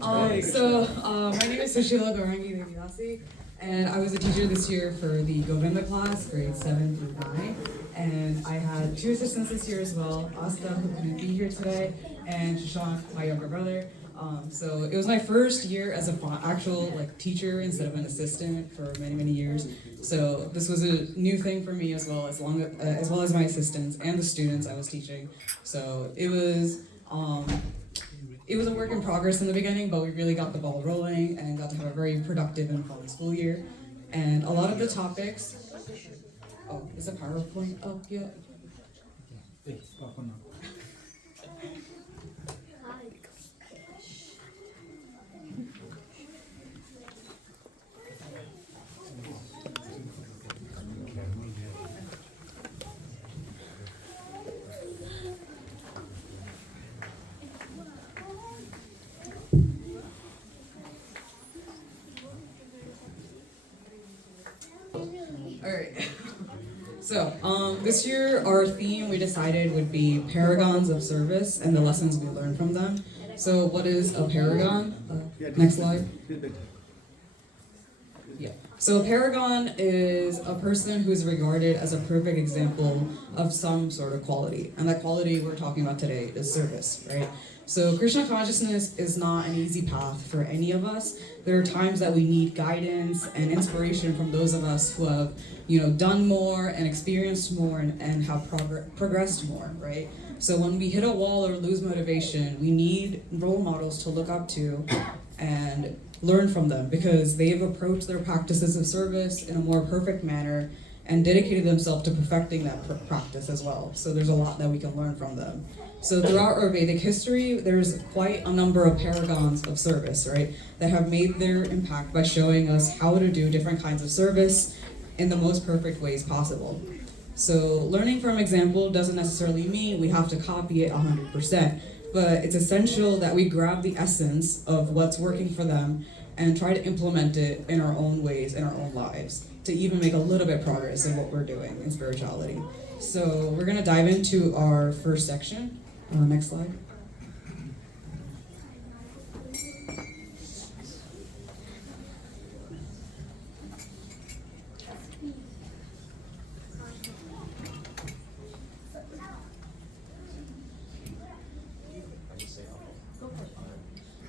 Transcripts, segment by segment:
My name is Sushila Gorangi Devidasi, and I was a teacher this year for the Govinda class, grades 7 through 9. And I had two assistants this year as well, Asta, who couldn't be here today, and Shashank, my younger brother. So it was my first year as an actual teacher instead of an assistant for many, many years. So this was a new thing for me as well as my assistants and the students I was teaching. So it was a work in progress in the beginning, but we really got the ball rolling and got to have a very productive and fun school year. And a lot of the topics. Oh, is the PowerPoint up yet? Alright. So, this year our theme we decided would be paragons of service and the lessons we learned from them. So, what is a paragon? Next slide. Yeah. So, a paragon is a person who's regarded as a perfect example of some sort of quality. And that quality we're talking about today is service, right? So Krishna consciousness is not an easy path for any of us. There are times that we need guidance and inspiration from those of us who have, done more and experienced more and have progressed more, right? So when we hit a wall or lose motivation, we need role models to look up to and learn from them because they've approached their practices of service in a more perfect manner and dedicated themselves to perfecting that practice as well. So there's a lot that we can learn from them. So throughout our Vedic history, there's quite a number of paragons of service, right, that have made their impact by showing us how to do different kinds of service in the most perfect ways possible. So learning from example doesn't necessarily mean we have to copy it 100%, but it's essential that we grab the essence of what's working for them and try to implement it in our own ways, in our own lives, to even make a little bit progress in what we're doing in spirituality. So we're going to dive into our first section. Next slide.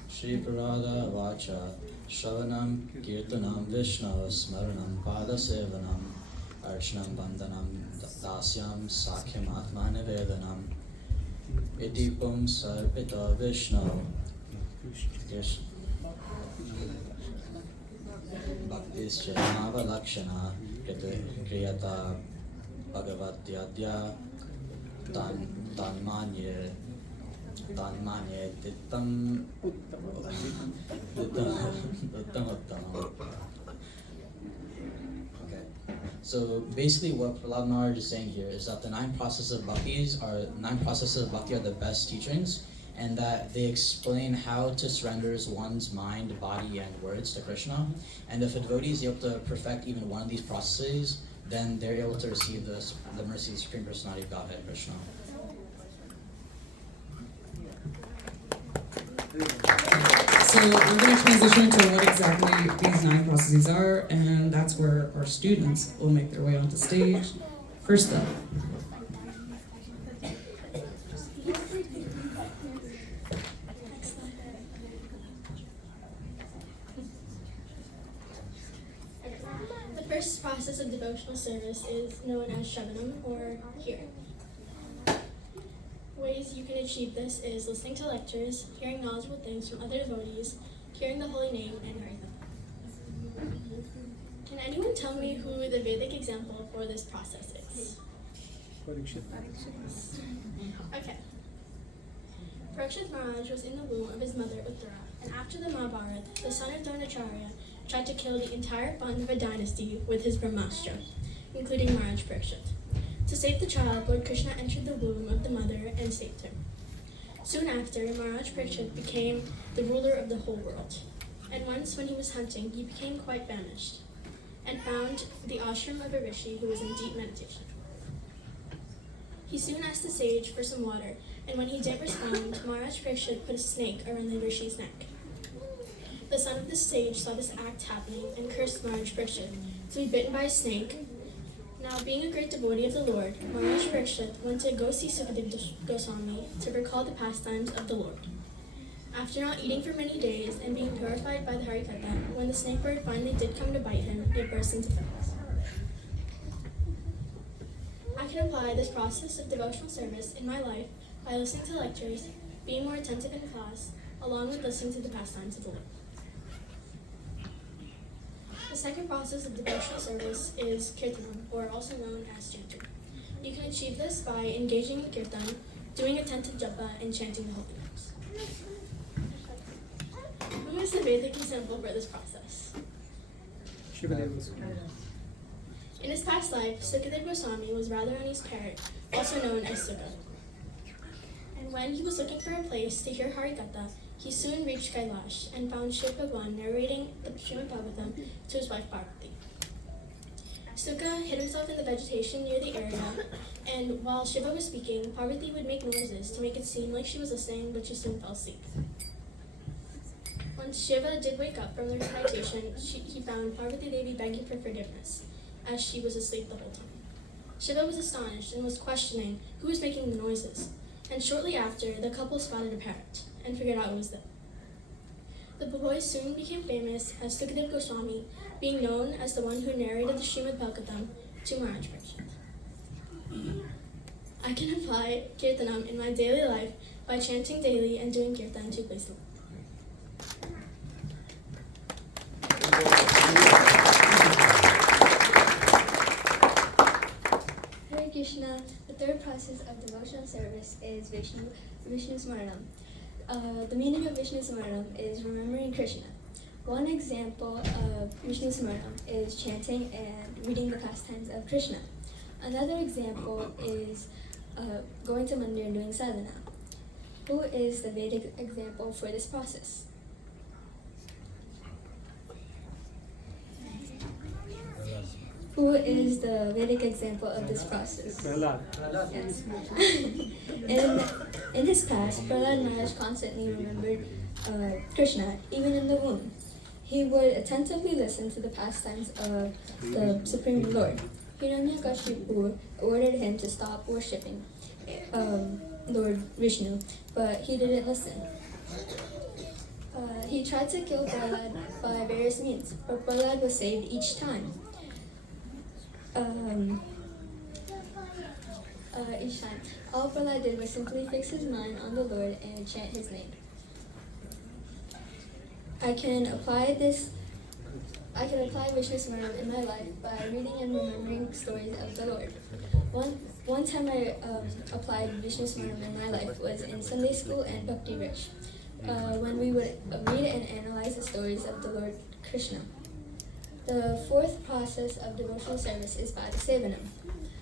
Shri Parada Vacha Shravanam Kirtanam Vishnu Smaranam Padasevanam Archanam Vandanam Dasyam Sakhyam Atmanivedanam Idipam Sarpita Vishnu Bhaktis Janava Lakshana Kriyata Bhagavatyadya Tanmanye Dittam Uttam. Okay. So basically what Prahlad Maharaj is saying here is that the nine processes of bhakti are the best teachings, and that they explain how to surrender one's mind, body, and words to Krishna. And if a devotee is able to perfect even one of these processes, then they're able to receive the mercy of the Supreme Personality of Godhead, Krishna. So we're going to transition to what exactly these 9 processes are, and that's where our students will make their way onto stage. First up. The first process of devotional service is known as Shravanam, or hearing. Ways you can achieve this is listening to lectures, hearing knowledgeable things from other devotees, hearing the holy name, and Haritham. Can anyone tell me who the Vedic example for this process is? Okay. Parikshit Maharaj was in the womb of his mother Uttara, and after the Mahabharata, the son of Dronacharya tried to kill the entire fund of a dynasty with his Brahmastra, including Maharaj Parikshit. To save the child, Lord Krishna entered the womb of the mother and saved her. Soon after, Maharaj Parikshit became the ruler of the whole world. And once, when he was hunting, he became quite famished and found the ashram of a rishi who was in deep meditation. He soon asked the sage for some water, and when he didn't respond, Maharaj Parikshit put a snake around the rishi's neck. the son of the sage, saw this act happening and cursed Maharaj Parikshit to be bitten by a snake. Now, being a great devotee of the Lord, Maharaj Parikshit went to go see Sukadev Goswami to recall the pastimes of the Lord. After not eating for many days and being purified by the Harikatha, when the snake bird finally did come to bite him, it burst into flames. I can apply this process of devotional service in my life by listening to lectures, being more attentive in class, along with listening to the pastimes of the Lord. The second process of devotional service is kirtanam, or also known as chanting. You can achieve this by engaging in kirtan, doing attentive japa, and chanting the holy names. Who is the Vedic example for this process? In his past life, Sukadev Goswami was Radharani's parrot, also known as Sukha. And when he was looking for a place to hear Harikatha, he soon reached Kailash and found Shiv Bhagwan narrating the Srimad Bhagavatam to his wife Parvati. Sukha hid himself in the vegetation near the area, and while Shiva was speaking, Parvati would make noises to make it seem like she was listening, but she soon fell asleep. Once Shiva did wake up from the meditation, he found Parvati Devi begging for forgiveness, as she was asleep the whole time. Shiva was astonished and was questioning who was making the noises, and shortly after, the couple spotted a parrot and figured out it was them. The boy soon became famous as Sukadev Goswami, being known as the one who narrated the Srimad Bhagavatam to Maharaj Parikshit. I can apply kirtanam in my daily life by chanting daily and doing kirtan to please the Lord. Hare Krishna. The third process of devotional service is Vishnu Smaranam. The meaning of Vishnu Smaranam is remembering Krishna. One example of Vishnu Smaranam is chanting and reading the pastimes of Krishna. Another example is going to mandir and doing sadhana. Who is the Vedic example for this process? Who is the Vedic example of this process? Yes. in his past, Prahlad Maharaj constantly remembered Krishna, even in the womb. He would attentively listen to the pastimes of the Supreme Lord. Hiranyakashipu ordered him to stop worshipping Lord Vishnu, but he didn't listen. He tried to kill Prahlad by various means, but Prahlad was saved each time. Each time, all Prahlad did was simply fix his mind on the Lord and chant his name. I can apply Vishnu Smaranam in my life by reading and remembering stories of the Lord. One time I applied Vishnu Smaranam in my life was in Sunday school and Bhakti Rich, when we would read and analyze the stories of the Lord Krishna. The fourth process of devotional service is Padasevanam.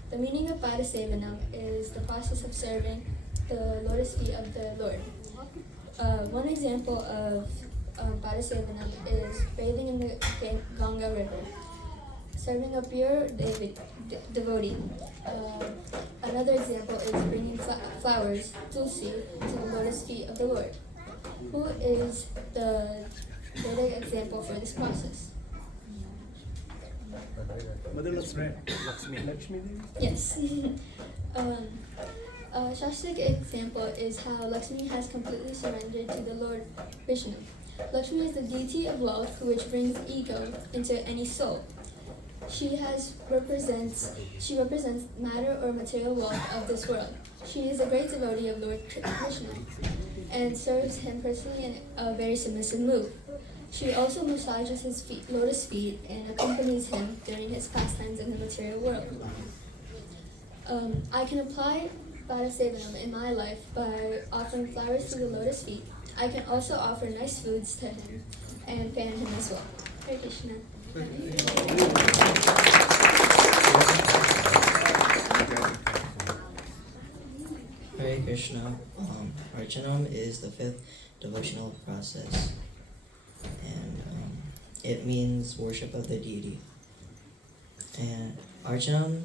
The meaning of Padasevanam is the process of serving the lotus feet of the Lord. One example of Padasevanam is bathing in the Ganga River, serving a pure devotee. Another example is bringing flowers, tulsi, to the lotus feet of the Lord. Who is the Vedic example for this process? Mother Lakshmi. Yes. Shastric example is how Lakshmi has completely surrendered to the Lord Vishnu. Lakshmi is the deity of wealth which brings ego into any soul. She represents matter or material wealth of this world. She is a great devotee of Lord Krishna and serves him personally in a very submissive mood. She also massages his lotus feet and accompanies him during his pastimes in the material world. I can apply Padasevanam in my life by offering flowers to the lotus feet. I can also offer nice foods to him and fan him as well. Hare Krishna. Hare Krishna. Archanam is the fifth devotional process, and it means worship of the deity. And Archanam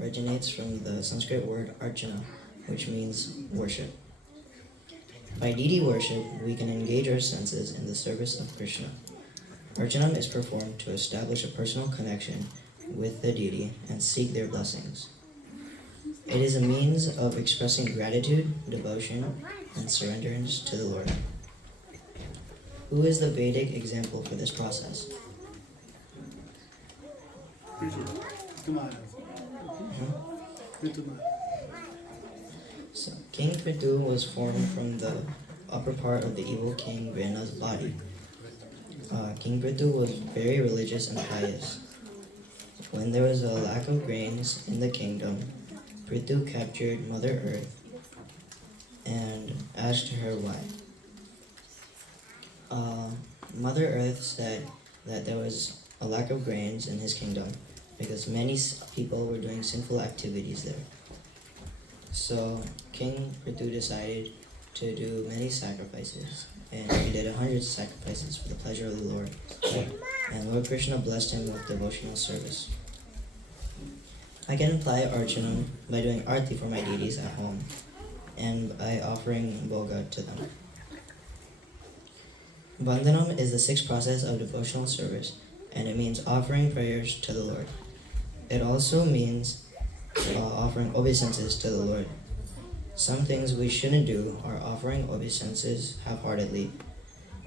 originates from the Sanskrit word archana, which means worship. By deity worship, we can engage our senses in the service of Krishna. Archanam is performed to establish a personal connection with the deity and seek their blessings. It is a means of expressing gratitude, devotion, and surrenderance to the Lord. Who is the Vedic example for this process? So, King Prithu was formed from the upper part of the evil king Grana's body. King Prithu was very religious and pious. When there was a lack of grains in the kingdom, Prithu captured Mother Earth and asked her why. Mother Earth said that there was a lack of grains in his kingdom because many people were doing sinful activities there. So King Prithu decided to do many sacrifices, and he did 100 sacrifices for the pleasure of the Lord. And Lord Krishna blessed him with devotional service. I can apply Archanam by doing arti for my deities at home and by offering bhoga to them. Vandanam is the sixth process of devotional service, and it means offering prayers to the Lord. It also means offering obeisances to the Lord. Some things we shouldn't do are offering obeisances half-heartedly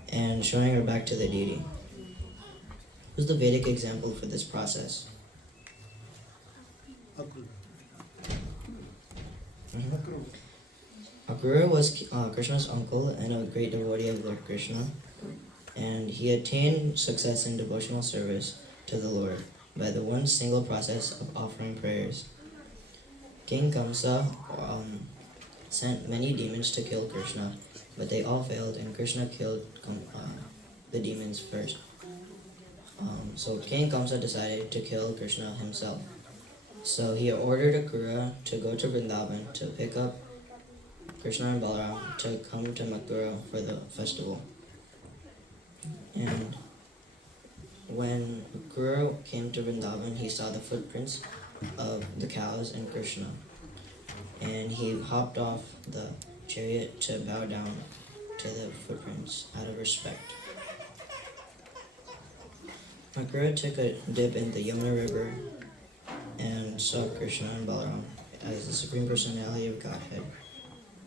and showing our back to the deity. Who's the Vedic example for this process? Akrura was Krishna's uncle and a great devotee of Lord Krishna, and he attained success in devotional service to the Lord by the one single process of offering prayers. King Kamsa sent many demons to kill Krishna, but they all failed, and Krishna killed the demons first. So King Kamsa decided to kill Krishna himself. So he ordered Akrura to go to Vrindavan to pick up Krishna and Balaram to come to Mathura for the festival. And when Akrura came to Vrindavan, he saw the footprints of the cows and Krishna. And he hopped off the chariot to bow down to the footprints out of respect. Akrura took a dip in the Yamuna River and saw Krishna and Balaram as the Supreme Personality of Godhead.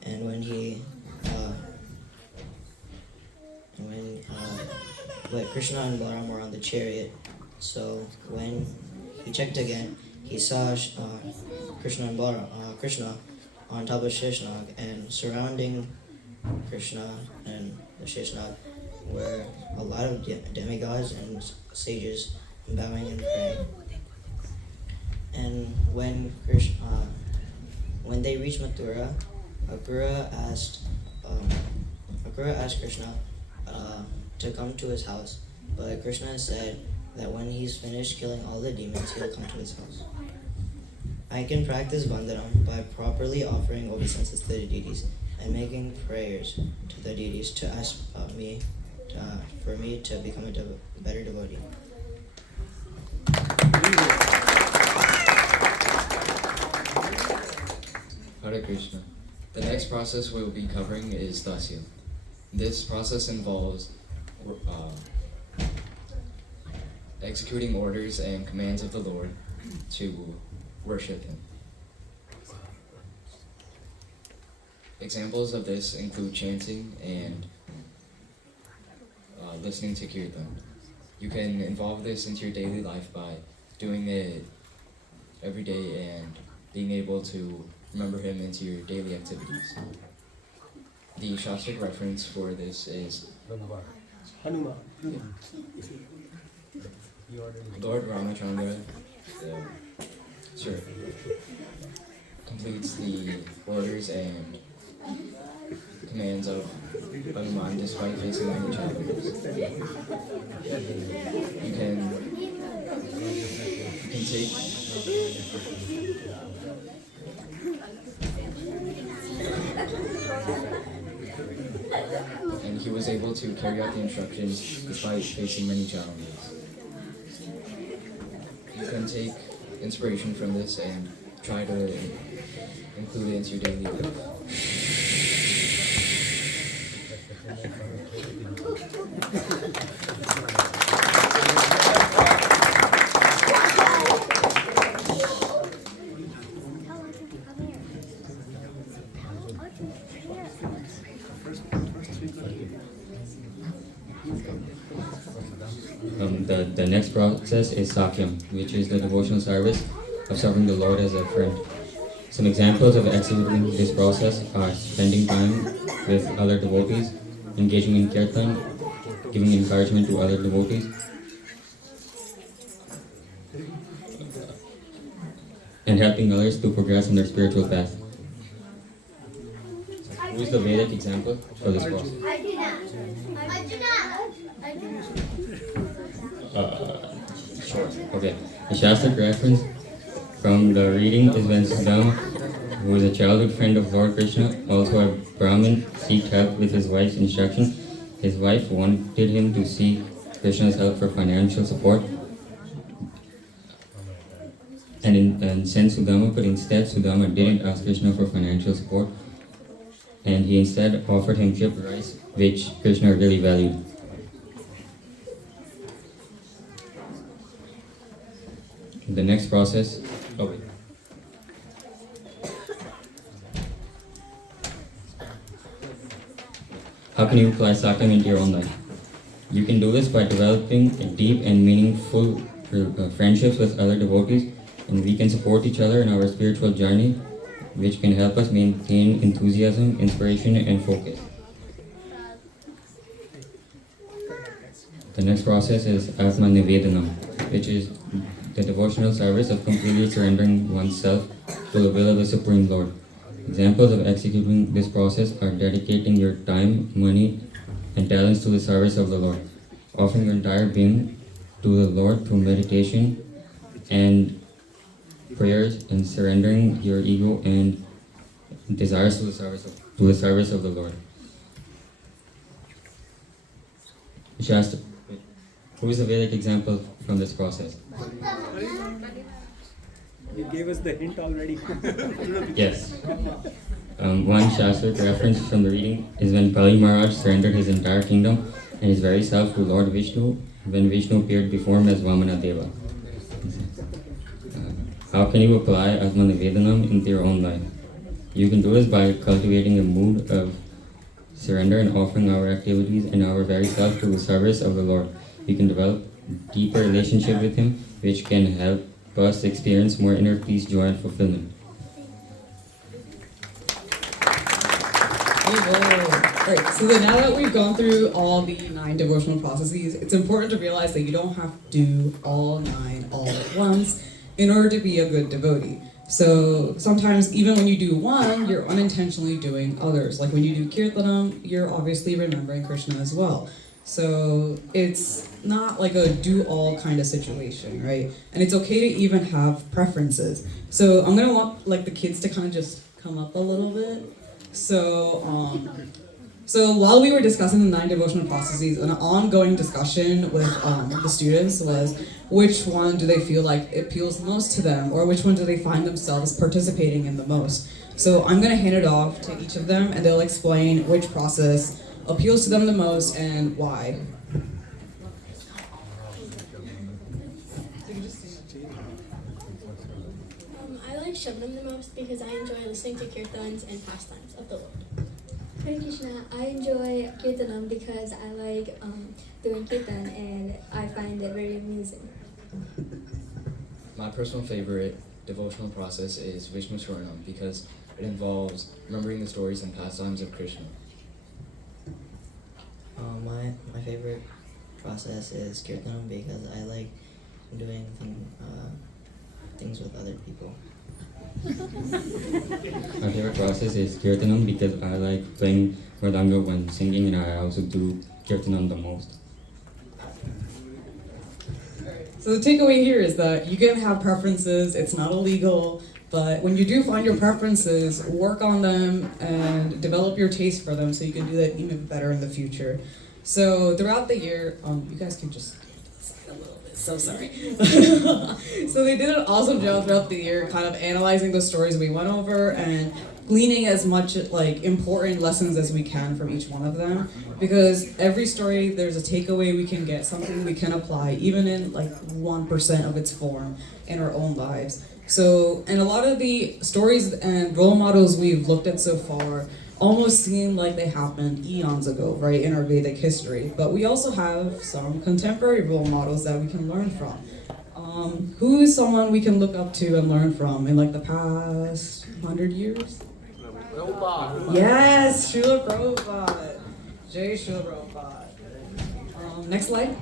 And but Krishna and Balaram were on the chariot, so when he checked again, he saw Krishna and Balaram, Krishna on top of Sheshnag, and surrounding Krishna and the Sheshnag were a lot of demigods and sages bowing and praying. And when they reached Mathura, Akrura asked Krishna to come to his house, but Krishna said that when he's finished killing all the demons, he'll come to his house. I can practice Vandanam by properly offering obeisances to the deities and making prayers to the deities to ask for me to become a better devotee. Hare Krishna. The next process we'll be covering is Dasya. This process involves executing orders and commands of the Lord to worship Him. Examples of this include chanting and listening to Kirtan. You can involve this into your daily life by doing it every day and being able to remember Him into your daily activities. The Shastric reference for this is Lord Ramachandra completes the orders and commands of Hanuman despite facing many challenges. You can take and he was able to carry out the instructions despite facing many challenges. You can take inspiration from this and try to include it into your daily life. The next process is Sakyam, which is the devotional service of serving the Lord as a friend. Some examples of executing this process are spending time with other devotees, engaging in kirtan, giving encouragement to other devotees, and helping others to progress on their spiritual path. Who is the Vedic example for this process? Sure. Okay. The Shastric reference from the reading is when Sudama, who was a childhood friend of Lord Krishna, also a Brahmin, seeked help with his wife's instruction. His wife wanted him to seek Krishna's help for financial support. And sent Sudama, but instead Sudama didn't ask Krishna for financial support, and he instead offered him chipped rice, which Krishna really valued. The next process. Oh wait. How can you apply Sakyam into your own life? You can do this by developing a deep and meaningful friendships with other devotees, and we can support each other in our spiritual journey, which can help us maintain enthusiasm, inspiration, and focus. The next process is Atma Nivedanam, which is the devotional service of completely surrendering oneself to the will of the Supreme Lord. Examples of executing this process are dedicating your time, money, and talents to the service of the Lord, offering your entire being to the Lord through meditation and prayers, and surrendering your ego and desires to the service of the Lord. Shastra. Who is the Vedic example from this process? You gave us the hint already. Yes. One Shastric reference from the reading is when Bali Maharaj surrendered his entire kingdom and his very self to Lord Vishnu when Vishnu appeared before him as Vamana Deva. How can you apply Atma Nivedanam into your own life? You can do this by cultivating a mood of surrender and offering our activities and our very self to the service of the Lord. You can develop deeper relationship with Him, which can help us experience more inner peace, joy, and fulfillment. Alright, so then now that we've gone through all the 9 devotional processes, it's important to realize that you don't have to do all 9 all at once in order to be a good devotee. So sometimes even when you do one, you're unintentionally doing others. Like when you do kirtanam, you're obviously remembering Krishna as well. So it's not like a do-all kind of situation, right? And it's okay to even have preferences. So I'm gonna want like the kids to kind of just come up a little bit. So while we were discussing the 9 devotional processes, an ongoing discussion with the students was which one do they feel like it appeals most to them, or which one do they find themselves participating in the most. So I'm gonna hand it off to each of them, and they'll explain which process appeals to them the most and why. I like Shabnam the most because I enjoy listening to kirtans and pastimes of the Lord. Hare Krishna, I enjoy Kirtanam because I like doing Kirtan and I find it very amusing. My personal favorite devotional process is Vishnu Swaranam because it involves remembering the stories and pastimes of Krishna. My favorite process is Kirtanam because I like doing things with other people. My favorite process is Kirtanam because I like playing Mridanga when singing, and I also do Kirtanam the most. So the takeaway here is that you can have preferences, it's not illegal, but when you do find your preferences, work on them and develop your taste for them so you can do that even better in the future. So throughout the year, you guys can just get to the side a little bit, so sorry. So they did an awesome job throughout the year kind of analyzing the stories we went over and gleaning as much like important lessons as we can from each one of them, because every story there's a takeaway we can get, something we can apply even in like 1% of its form in our own lives. So, and a lot of the stories and role models we've looked at so far almost seem like they happened eons ago, right, in our Vedic history. But we also have some contemporary role models that we can learn from. Who is someone we can look up to and learn from in like the past 100 years? Yes, Srila Prabhupada. Jai Srila Prabhupada. Next slide.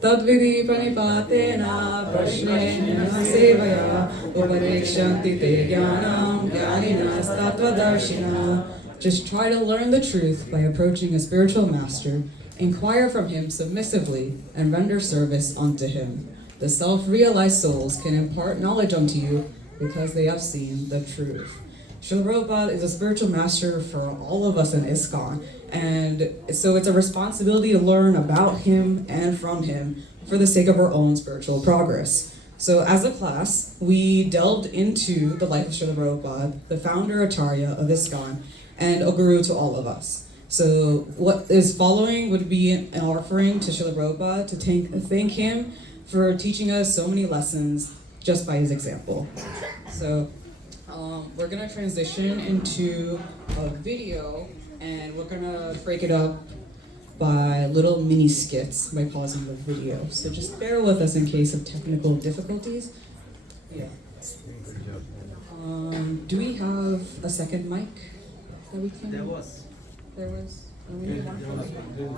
Tadvidi panipatena prashnena sevaya upadekshanti te jnanam jnaninas tattvadarshina. Just try to learn the truth by approaching a spiritual master, inquire from him submissively, and render service unto him. The self-realized souls can impart knowledge unto you because they have seen the truth. Srila Prabhupada is a spiritual master for all of us in ISKCON, and so it's a responsibility to learn about him and from him for the sake of our own spiritual progress. So as a class, we delved into the life of Srila Prabhupada, the founder Acharya of ISKCON, and a guru to all of us. So what is following would be an offering to Srila Prabhupada to thank him for teaching us so many lessons just by his example. So we're gonna transition into a video, and we're gonna break it up by little mini skits by pausing the video. So just bear with us in case of technical difficulties. Yeah. Do we have a second mic that we can? There was. We need one.